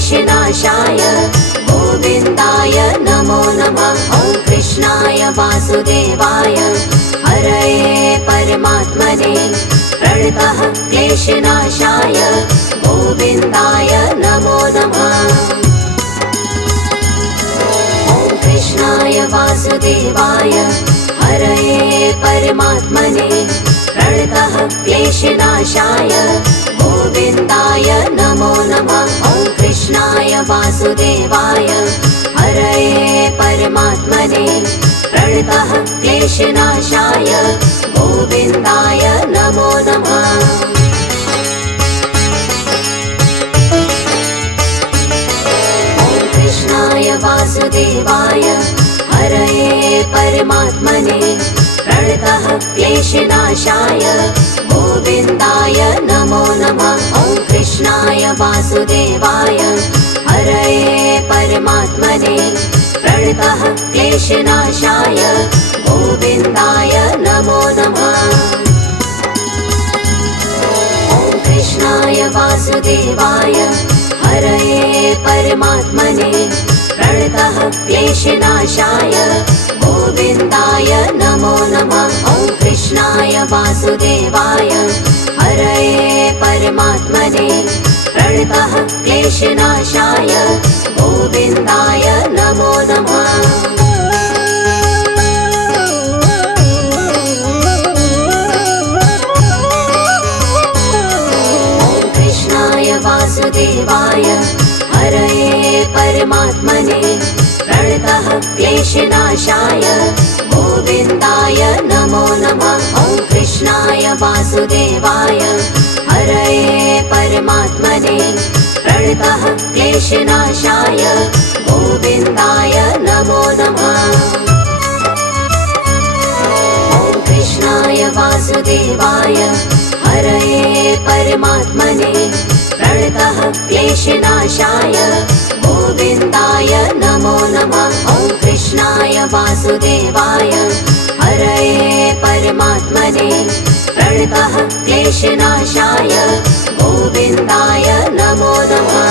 क्लेशनाशाय गोविन्दाय नमो नमः। ॐ कृष्णाय वासुदेवाय हरये परमात्मने प्रणतः क्लेशनाशाय गोविन्दाय नमो नमः। ॐ कृष्णाय वासुदेवाय हरये परमात्मने प्रणतः क्लेशनाशाय गोविन्दाय नमो नमः। ॐ कृष्णाय वासुदेवाय हरये परमात्मने प्रणतः क्लेशनाशाय गोविन्दाय नमो नमः। ॐ कृष्णाय वासुदेवाय हरये परमात्मने प्रणतः क्लेशनाशाय गोविन्दाय नमो नमः। ॐ कृष्णाय वासुदेवाय हरये परमात्मने प्रणतः क्लेशनाशाय गोविन्दाय नमो नमः। ॐ कृष्णाय वासुदेवाय हरये परमात्मने प्रणतः क्लेशनाशाय गोविन्दाय नमो नमः। ॐ कृष्णाय वासुदेवाय हरये परमात्मने प्रणतः क्लेशनाशाय गोविन्दाय नमो नमः। ॐ कृष्णाय वासुदेवाय हरये परमात्मने प्रणतः क्लेशनाशाय गोविन्दाय नमो नमः। ॐ कृष्णाय वासुदेवाय हरये परमात्मने प्रणतः क्लेशनाशाय गोविन्दाय नमो नमः। ॐ कृष्णाय वासुदेवाय हरये परमात्मने प्रणतः क्लेशनाशाय गोविन्दाय नमो नमः। ॐ कृष्णाय वासुदेवाय हरये परमात्मने प्रणतः क्लेशनाशाय गोविन्दाय नमो नमः।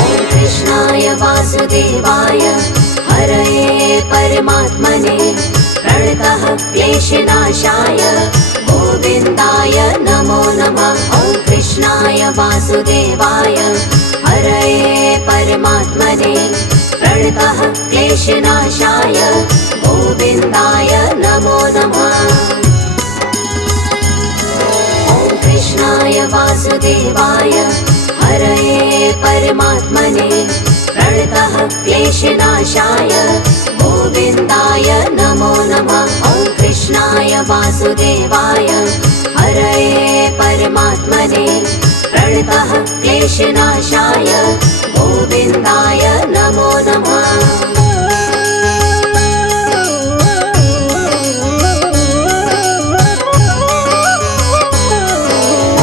ॐ कृष्णाय वासुदेवाय हरये परमात्मने प्रणतः क्लेशनाशाय गोविन्दाय नमो नमः। ॐ कृष्णाय वासुदेवाय हरये परमात्मने प्रणतः क्लेशनाशाय गोविन्दाय नमो नमः। ॐ कृष्णाय वासुदेवाय हरये परमात्मने प्रणतः क्लेशनाशाय गोविन्दाय नमो नमः। ॐ कृष्णाय वासुदेवाय हरये परमात्मने प्रणतः क्लेशनाशाय गोविन्दाय नमो नमः।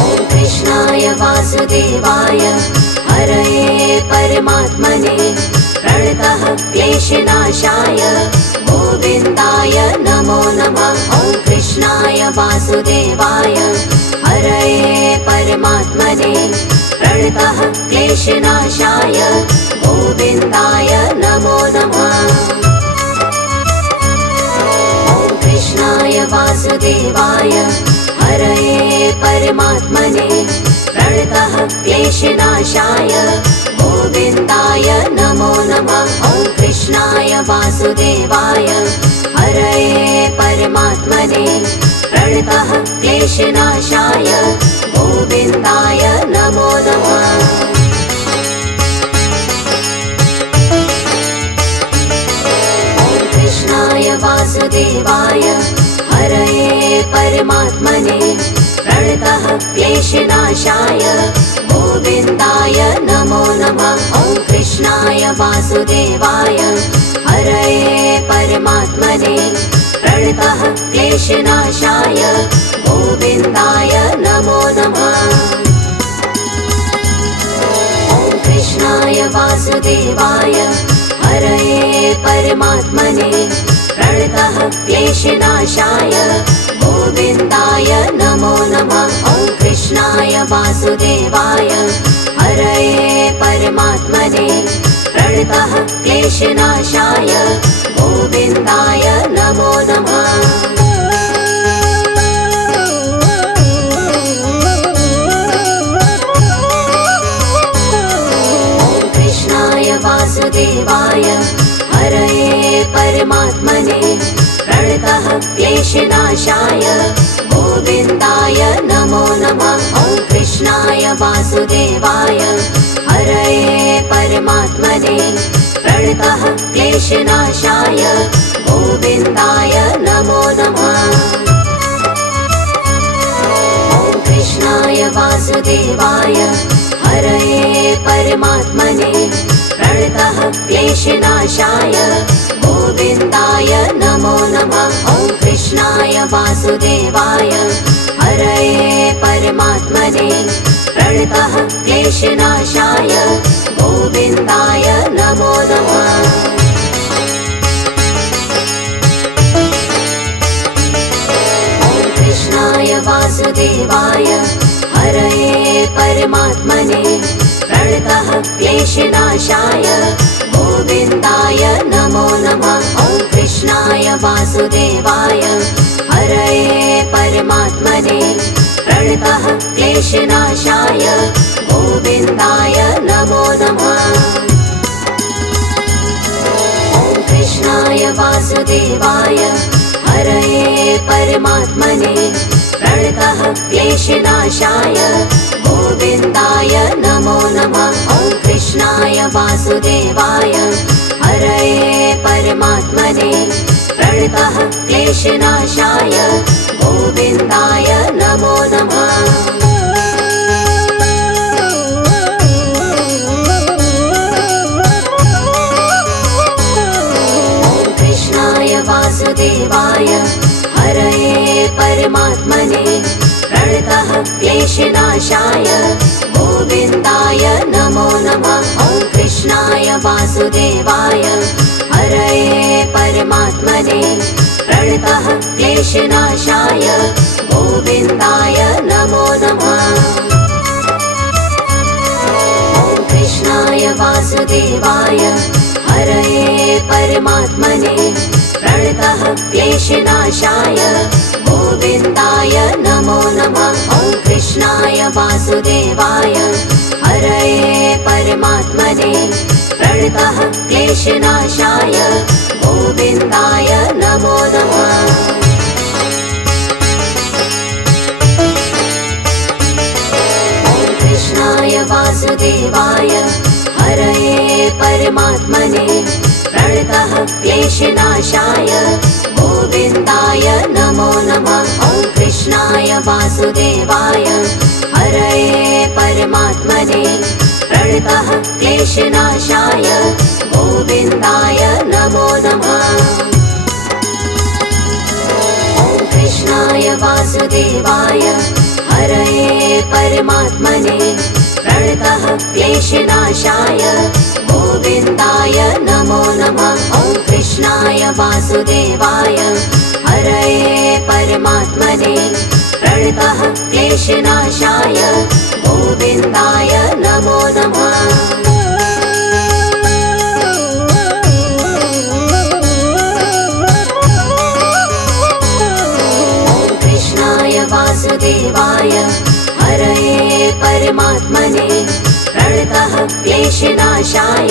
ॐ कृष्णाय वासुदेवाय हरये परमात्मने प्रणतः क्लेशनाशाय गोविन्दाय नमो नमः। ॐ कृष्णाय वासुदेवाय हरये परमात्मने प्रणतः क्लेशनाशाय गोविन्दाय नमो नमः। ॐ कृष्णाय वासुदेवाय हरये परमात्मने प्रणतः क्लेशनाशाय गोविन्दाय नमो नमः। ॐ कृष्णाय वासुदेवाय हरये परमात्मने प्रणतः क्लेशनाशाय गोविन्दाय नमो नमः। ॐ कृष्णाय वासुदेवाय हरये परमात्मने प्रणतः क्लेशनाशाय गोविन्दाय नमो नमः। ॐ कृष्णाय वासुदेवाय हरये परमात्मने प्रणतः क्लेशनाशाय गोविन्दाय नमो नमः। ॐ कृष्णाय वासुदेवाय हरये परमात्मने प्रणतः क्लेशनाशाय गोविन्दाय नमो नमः। वासुदेवाय हरये परमात्मने प्रणतः क्लेशनाशाय गोविन्दाय नमो नमः। वासुदेवाय हरये परमात्मने प्रणतः क्लेशनाशाय गोविन्दाय नमो नमः। ॐ कृष्णाय वासुदेवाय हरये परमात्मने प्रणतः क्लेशनाशाय गोविन्दाय नमो नमः। ॐ कृष्णाय वासुदेवाय हरये परमात्मने प्रणतः क्लेशनाशाय गोविन्दाय नमो नमः। ॐ कृष्णाय वासुदेवाय हरये परमात्मने प्रणतः क्लेशनाशाय गोविन्दाय नमो नमः। ॐ कृष्णाय वासुदेवाय हरये परमात्मने प्रणतः क्लेशनाशाय गोविन्दाय नमो नमः। ॐ कृष्णाय वासुदेवाय हरये परमात्मने प्रणतः क्लेशनाशाय गोविन्दाय नमो नमः। ॐ कृष्णाय वासुदेवाय हरये परमात्मने प्रणतः क्लेशनाशाय गोविन्दाय नमो नमः। ॐ कृष्णाय वासुदेवाय हरये परमात्मने प्रणतः क्लेशनाशाय गोविन्दाय नमो नमः। ॐ कृष्णाय वासुदेवाय हरये परमात्मने प्रणतः क्लेशनाशाय गोविन्दाय नमो नमः। ॐ कृष्णाय वासुदेवाय हरये परमात्मने प्रणतः क्लेशनाशाय गोविन्दाय नमो नमः। ॐ कृष्णाय वासुदेवाय हरये परमात्मने प्रणतः क्लेशनाशाय गोविन्दाय नमो नमः। ॐ कृष्णाय वासुदेवाय हरये परमात्मने प्रणतः क्लेशनाशाय गोविन्दाय नमो नमः। ॐ कृष्णाय वासुदेवाय हरये परमात्मने प्रणतः क्लेशनाशाय गोविन्दाय नमो नमः। ॐ कृष्णाय वासुदेवाय हरये परमात्मने प्रणतः क्लेशनाशाय गोविन्दाय नमो नमः। ॐ कृष्णाय वासुदेवाय हरये परमात्मने प्रणतः क्लेशनाशाय गोविन्दाय नमो नमः। ॐ कृष्णाय वासुदेवाय हरये परमात्मने प्रणतः क्लेशनाशाय गोविन्दाय नमो नमः। ॐ कृष्णाय वासुदेवाय हरये परमात्मने प्रणतः क्लेशनाशाय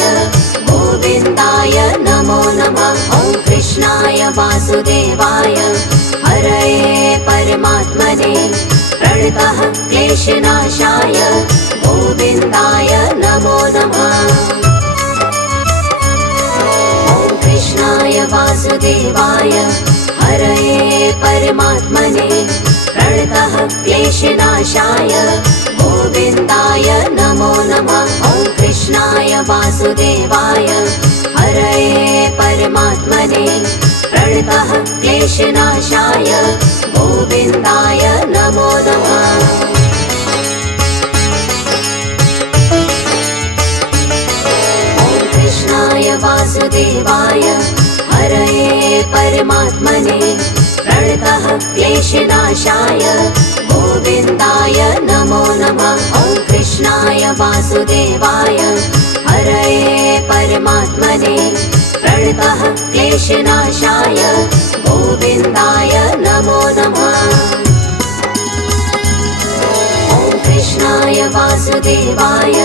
गोविन्दाय नमो नमः। ॐ कृष्णाय वासुदेवाय हरये परमात्मने प्रणतः क्लेशनाशाय गोविन्दाय नमो नमः। ॐ कृष्णाय वासुदेवाय हरये परमात्मने प्रणतः क्लेशनाशाय गोविन्दाय नमो नमः। ॐ कृष्णाय वासुदेवाय हरये परमात्मने प्रणतः क्लेशनाशाय गोविन्दाय नमो नमः। ॐ कृष्णाय वासुदेवाय हरये परमात्मने प्रणतः क्लेशनाशाय गोविन्दाय नमो नमः। वासुदेवाय हरये परमात्मने प्रणतः क्लेशनाशाय गोविन्दाय नमो नमः। ॐ कृष्णाय वासुदेवाय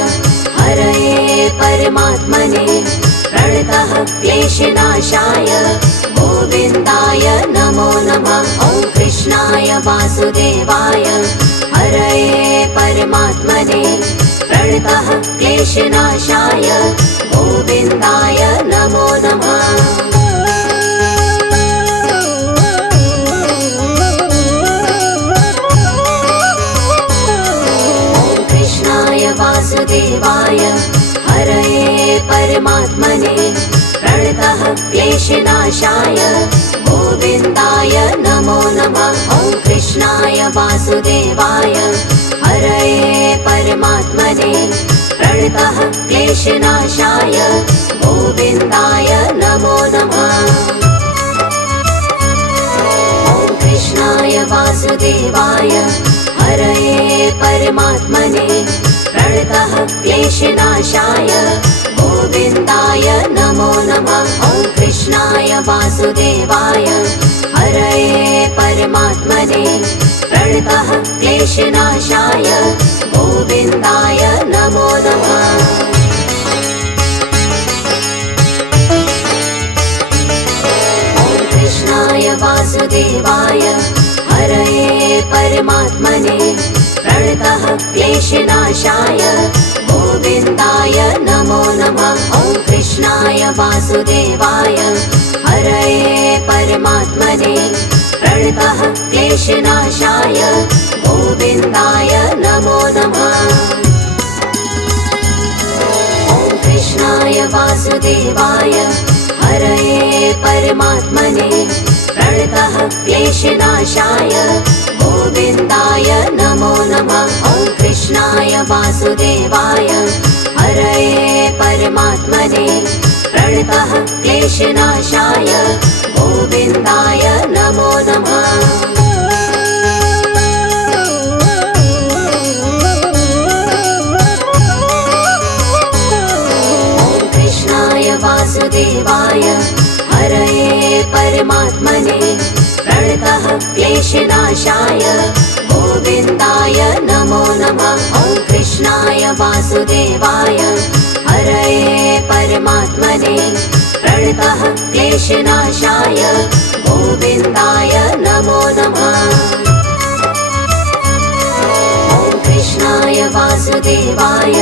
हरये परमात्मने प्रणतः क्लेशनाशाय गोविन्दाय नमो नमः। ॐ कृष्णाय वासुदेवाय हरये परमात्मने प्रणतः क्लेशनाशाय गोविन्दाय नमो नमः। ॐ कृष्णाय वासुदेवाय हरये परमात्मने प्रणतः क्लेशनाशाय गोविन्दाय नमो नमः। ॐ कृष्णाय वासुदेवाय हरये परमात्मने प्रणतः क्लेशनाशाय गोविन्दाय नमो नमः। ॐ कृष्णाय वासुदेवाय हरये परमात्मने प्रणतः क्लेशनाशाय गोविन्दाय नमो नमः। ॐ कृष्णाय वासुदेवाय हरये परमात्मने प्रणतः क्लेशनाशाय गोविन्दाय नमो नमः। ॐ कृष्णाय वासुदेवाय हरये परमात्मने प्रणतः क्लेशनाशाय गोविन्दाय नमो नमः। ॐ कृष्णाय वासुदेवाय हरये परमात्मने प्रणतः क्लेशनाशाय गोविन्दाय नमो नमः। ॐ कृष्णाय वासुदेवाय हरये परमात्मने प्रणतः क्लेशनाशाय गोविन्दाय नमो नमः। ॐ कृष्णाय वासुदेवाय हरये परमात्मने प्रणतः क्लेशनाशाय गोविन्दाय नमो नमः। ॐ कृष्णाय वासुदेवाय हरये परमात्मने प्रणतः क्लेशनाशाय गोविन्दाय नमो नमः। ॐ कृष्णाय वासुदेवाय हरये परमात्मने प्रणतः क्लेशनाशाय गोविन्दाय नमो नमः। ॐ कृष्णाय वासुदेवाय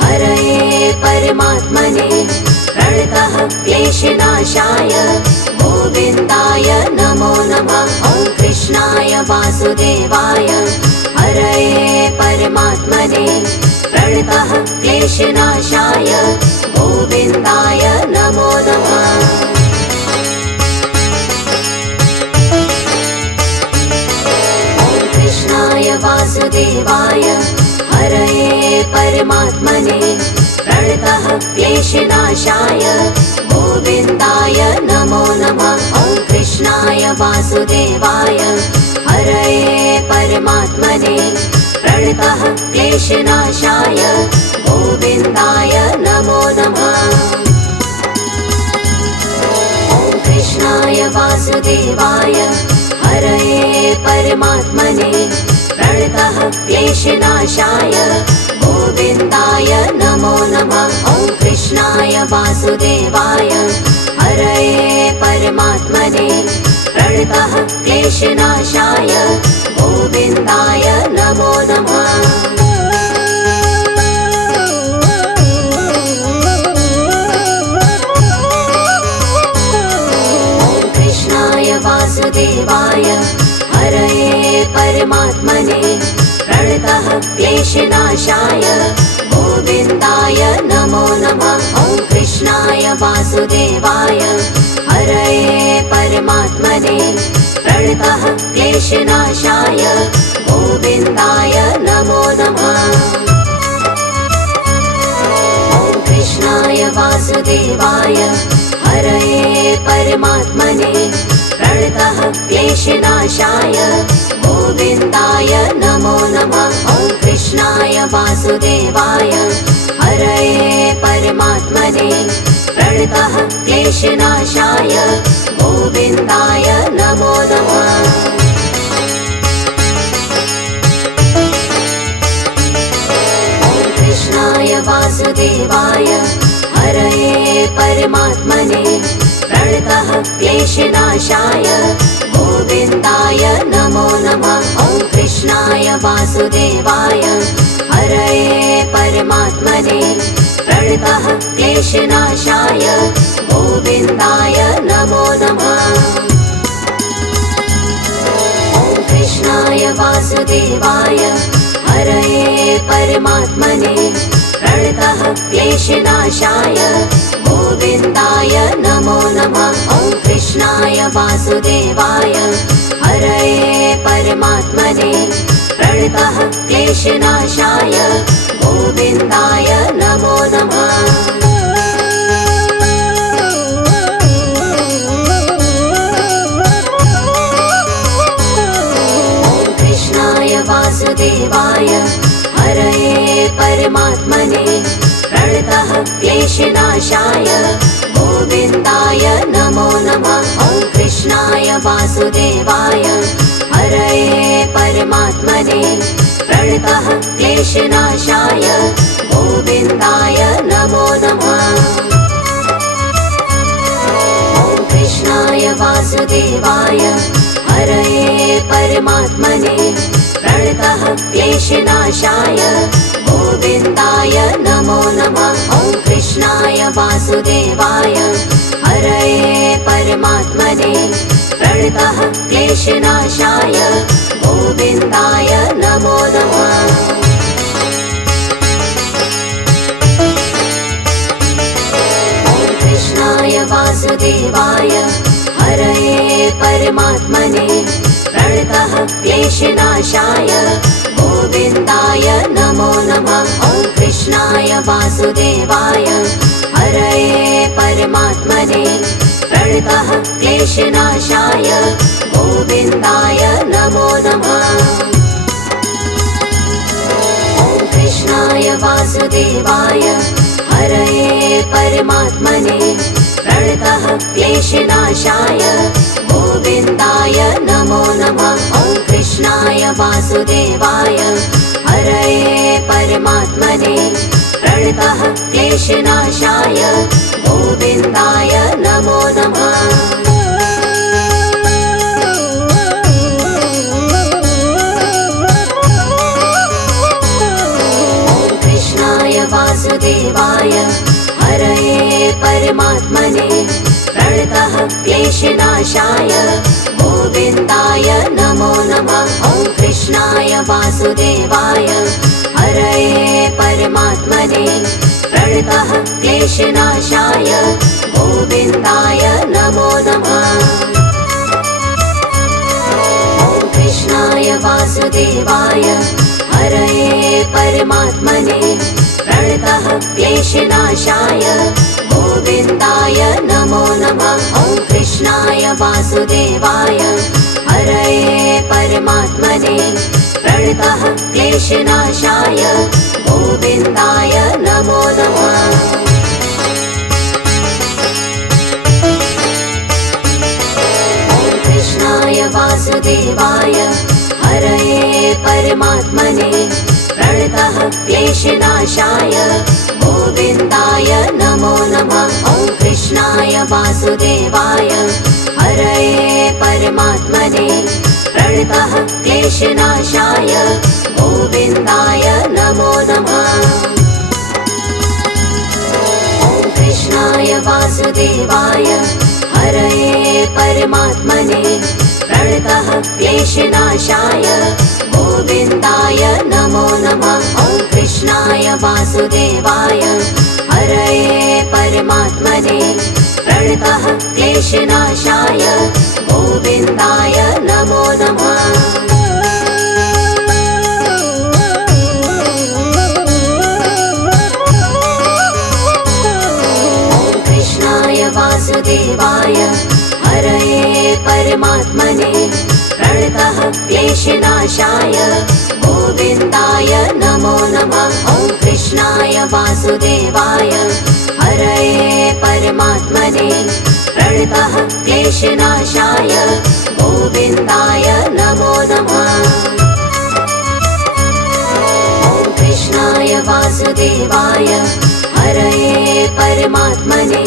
हरये परमात्मने प्रणतः क्लेशनाशाय गोविन्दाय नमो नमः। ॐ कृष्णाय वासुदेवाय हरये परमात्मने प्रणतः क्लेशनाशाय गोविन्दाय नमो नमः। ॐ कृष्णाय वासुदेवाय हरये परमात्मने प्रणतः क्लेशनाशाय गोविन्दाय नमो नमः। ॐ कृष्णाय वासुदेवाय हरये परमात्मने प्रणतः क्लेशनाशाय गोविन्दाय नमो नमः। ॐ कृष्णाय वासुदेवाय हरये परमात्मने प्रणतः क्लेशनाशाय गोविन्दाय नमो नमः। ॐ कृष्णाय वासुदेवाय हरये परमात्मने प्रणतः क्लेशनाशाय गोविन्दाय नमो नमः। ॐ कृष्णाय वासुदेवाय हरये परमात्मने प्रणतः क्लेशनाशाय गोविन्दाय नमो नमः। ॐ कृष्णाय वासुदेवाय हरये परमात्मने प्रणतः क्लेशनाशाय गोविन्दाय नमो नमः। ॐ कृष्णाय वासुदेवाय हरये परमात्मने प्रणतः क्लेशनाशाय गोविन्दाय नमो नमः। ॐ कृष्णाय कृष्णाय वासुदेवाय हरये परमात्मने प्रणतः क्लेशनाशाय गोविन्दाय नमो नमः। कृष्णाय वासुदेवाय हरये परमात्मने प्रणतः क्लेशनाशाय गोविन्दाय नमो नमः। ॐ कृष्णाय वासुदेवाय हरये परमात्मने प्रणतः क्लेशनाशाय गोविन्दाय नमो नमः। ॐ कृष्णाय वासुदेवाय हरये परमात्मने प्रणतः क्लेशनाशाय गोविन्दाय नमो नमः। ॐ कृष्णाय वासुदेवाय हरये परमात्मने प्रणतः क्लेशनाशाय गोविन्दाय नमो नमः। वासुदेवाय हरये परमात्मने प्रणतः क्लेशनाशाय गोविन्दाय नमो नमः। ॐ कृष्णाय वासुदेवाय हरये परमात्मने प्रणतः क्लेशनाशाय गोविन्दाय नमो नमः। ॐ कृष्णाय वासुदेवाय हरये परमात्मने प्रणतः क्लेशनाशाय गोविन्दाय नमो नमः। ॐ कृष्णाय वासुदेवाय हरये परमात्मने प्रणतः क्लेशनाशाय गोविन्दाय नमो नमः। ॐ कृष्णाय वासुदेवाय हरये परमात्मने प्रणतः क्लेशनाशाय गोविन्दाय नमो नमः। ॐ कृष्णाय वासुदेवाय हरये परमात्मने प्रणतः क्लेशनाशाय गोविन्दाय नमो नमः। ॐ कृष्णाय वासुदेवाय हरये परमात्मने प्रणतः क्लेशनाशाय गोविन्दाय नमो नमः। ॐ कृष्णाय वासुदेवाय हरये परमात्मने प्रणतः क्लेशनाशाय गोविन्दाय नमो नमः। ॐ कृष्णाय वासुदेवाय हरये परमात्मने प्रणतः क्लेशनाशाय गोविन्दाय नमो नमः। ॐ कृष्णाय वासुदेवाय हरये परमात्मने प्रणतः क्लेशनाशाय गोविन्दाय नमो नमः। ॐ कृष्णाय वासुदेवाय हरये परमात्मने प्रणतः क्लेशनाशाय गोविन्दाय नमो नमः। ॐ कृष्णाय वासुदेवाय हरये परमात्मने प्रणतः क्लेशनाशाय गोविन्दाय नमो नमः। ॐ कृष्णाय वासुदेवाय हरये परमात्मने प्रणतः क्लेशनाशाय गोविन्दाय नमो नमः। ॐ कृष्णाय वासुदेवाय हरये परमात्मने प्रणतः क्लेशनाशाय गोविन्दाय नमो नमः। ॐ कृष्णाय वासुदेवाय हरये परमात्मने प्रणतः क्लेशनाशाय गोविन्दाय नमो नमः। ॐ कृष्णाय वासुदेवाय हरये परमात्मने प्रणतः क्लेशनाशाय गोविन्दाय नमो नमः। ॐ कृष्णाय वासुदेवाय हरये परमात्मने प्रणतः क्लेशनाशाय गोविन्दाय नमो वासुदेवाय हरये परमात्मने प्रणतः क्लेशनाशाय गोविन्दाय नमो नमः। ॐ कृष्णाय वासुदेवाय हरये परमात्मने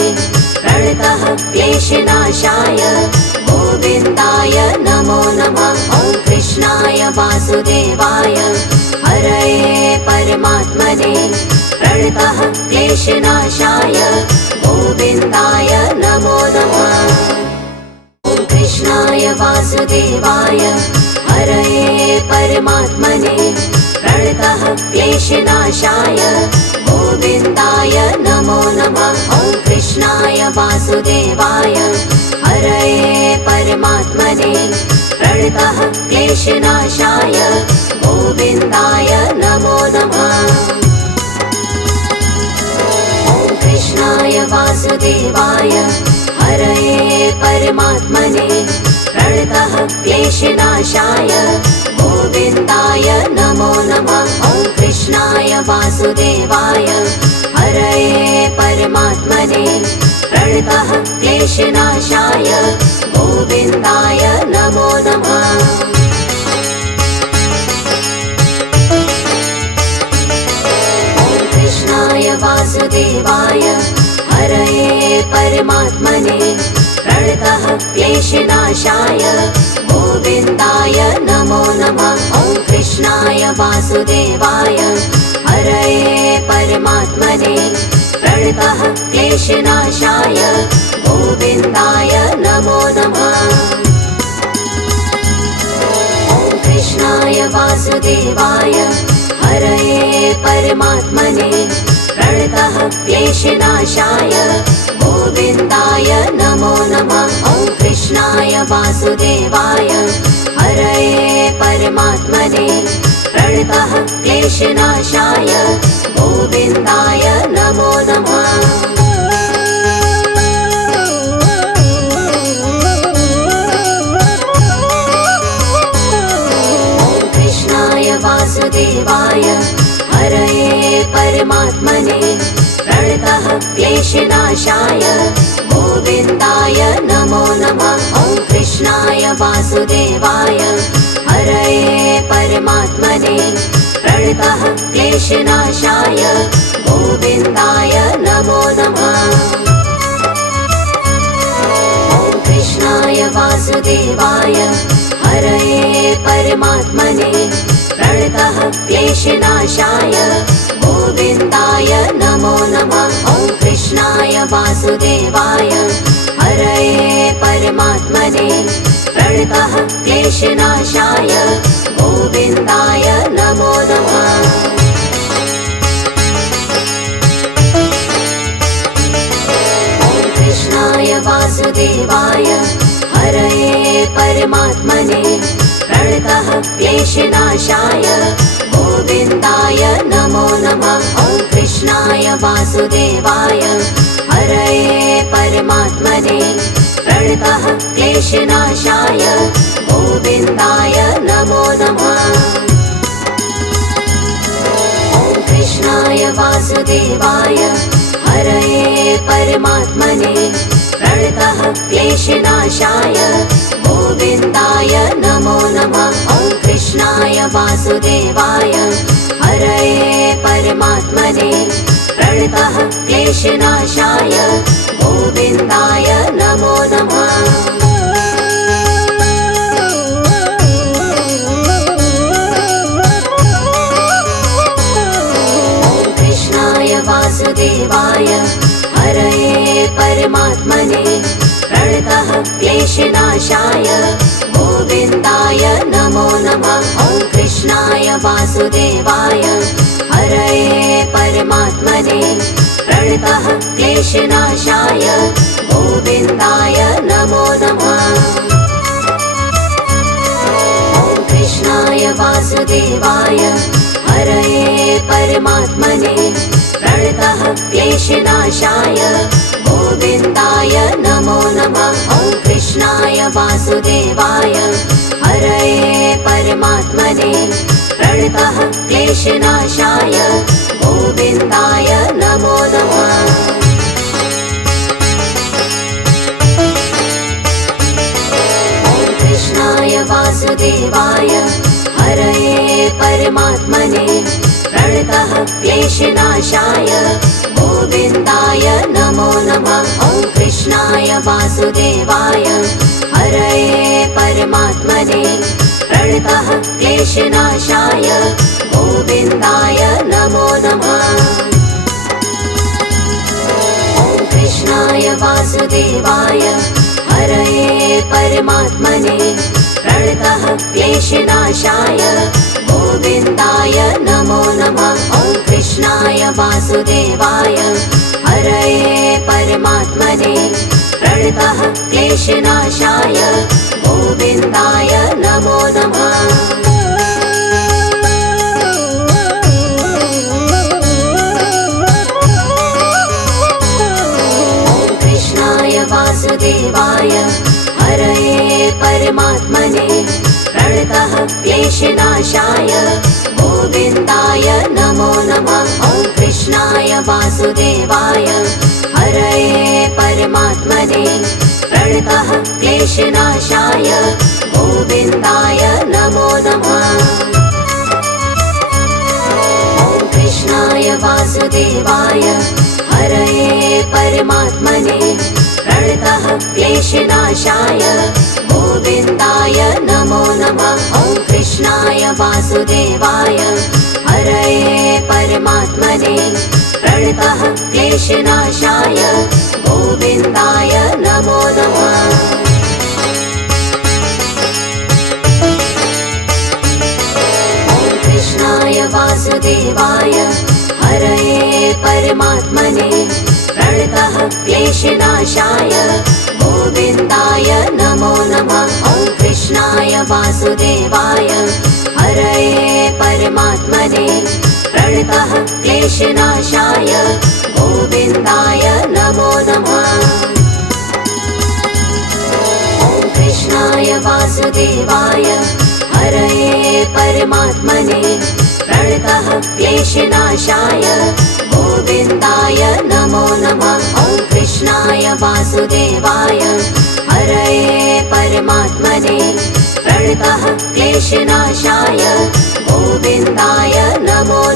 प्रणतः क्लेशनाशाय गोविन्दाय नमो नमः। ॐ कृष्णाय वासुदेवाय हरये परमात्मने प्रणतः क्लेशनाशाय गोविन्दाय नमो नमः। ॐ कृष्णाय वासुदेवाय हरये परमात्मने प्रणतः क्लेशनाशाय गोविन्दाय नमो नमः। ॐ कृष्णाय वासुदेवाय हरये परमात्मने प्रणतः क्लेशनाशाय गोविन्दाय नमो नमः। ॐ कृष्णाय वासुदेवाय हरये परमात्मने प्रणतः क्लेशनाशाय गोविन्दाय नमो नमः। ॐ कृष्णाय वासुदेवाय हरये परमात्मने प्रणतः क्लेशनाशाय गोविन्दाय नमो नमः। ॐ कृष्णाय वासुदेवाय हरये परमात्मने प्रणतः क्लेशनाशाय गोविन्दाय नमो नमः। ॐ कृष्णाय वासुदेवाय हरये परमात्मने प्रणतः क्लेशनाशाय गोविन्दाय नमो नमः। ॐ कृष्णाय वासुदेवाय हरये परमात्मने प्रणतः क्लेशनाशाय गोविन्दाय नमो नमः। ॐ कृष्णाय वासुदेवाय हरये परमात्मने प्रणतः क्लेशनाशाय गोविन्दाय नमो नमः। ॐ कृष्णाय वासुदेवाय हरये परमात्मने प्रणतः क्लेशनाशाय गोविन्दाय नमो नमः। ॐ कृष्णाय वासुदेवाय हरये परमात्मने प्रणतः क्लेशनाशाय गोविन्दाय नमो नमः। ॐ कृष्णाय वासुदेवाय हरये परमात्मने प्रणतः क्लेशनाशाय गोविन्दाय नमो नमः। ॐ कृष्णाय वासुदेवाय हरये परमात्मने प्रणतः क्लेशनाशाय गोविन्दाय नमो नमः। ॐ कृष्णाय वासुदेवाय हरये परमात्मने प्रणतः क्लेशनाशाय गोविन्दाय नमो नमः। ॐ कृष्णाय वासुदेवाय हरये परमात्मने प्रणतः क्लेशनाशाय गोविन्दाय नमो नमः। ॐ कृष्णाय वासुदेवाय हरये परमात्मने प्रणतः क्लेशनाशाय गोविन्दाय नमो नमः। ॐ कृष्णाय वासुदेवाय हरये परमात्मने प्रणतः क्लेशनाशाय गोविन्दाय नमो नमः। ॐ कृष्णाय वासुदेवाय हरये परमात्मने प्रणतः क्लेशनाशाय गोविन्दाय नमो नमः। ॐ कृष्णाय वासुदेवाय हरये परमात्मने प्रणतः क्लेशनाशाय गोविन्दाय नमो नमः। ॐ कृष्णाय वासुदेवाय हरये परमात्मने प्रणतः क्लेशनाशाय गोविन्दाय नमो नमः। ॐ कृष्णाय वासुदेवाय हरये परमात्मने प्रणतः क्लेशनाशाय गोविन्दाय नमो नमः। ॐ कृष्णाय वासुदेवाय हरये परमात्मने प्रणतः क्लेशनाशाय गोविन्दाय नमो नमः। ॐ कृष्णाय वासुदेवाय हरये परमात्मने प्रणतः क्लेशनाशाय गोविन्दाय नमो नमः। ॐ कृष्णाय वासुदेवाय हरये परमात्मने प्रणतः क्लेशनाशाय गोविन्दाय नमो नमः। ॐ कृष्णाय वासुदेवाय हरये परमात्मने प्रणतः क्लेशनाशाय गोविन्दाय नमो नमः। ॐ कृष्णाय वासुदेवाय हरये परमात्मने प्रणतः क्लेशनाशाय गोविन्दाय नमो नमः। ॐ कृष्णाय वासुदेवाय हरये परमात्मने प्रणतः क्लेशनाशाय गोविन्दाय नमो नमः। ॐ कृष्णाय वासुदेवाय हरये परमात्मने प्रणतः क्लेशनाशाय गोविन्दाय नमो नमः। ॐ कृष्णाय वासुदेवाय हरये परमात्मने प्रणतः क्लेशनाशाय गोविन्दाय नमो नमः। ॐ कृष्णाय वासुदेवाय हरये परमात्मने प्रणतः क्लेशनाशाय गोविन्दाय नमो नमः। ॐ कृष्णाय वासुदेवाय हरये परमात्मने प्रणतः क्लेशनाशाय गोविन्दाय नमो नमः। ॐ कृष्णाय वासुदेवाय हरये परमात्मने प्रणतः क्लेशनाशाय गोविन्दाय नमो नमः। ॐ कृष्णाय वासुदेवाय हरये परमात्मने प्रणतः क्लेशनाशाय गोविन्दाय नमो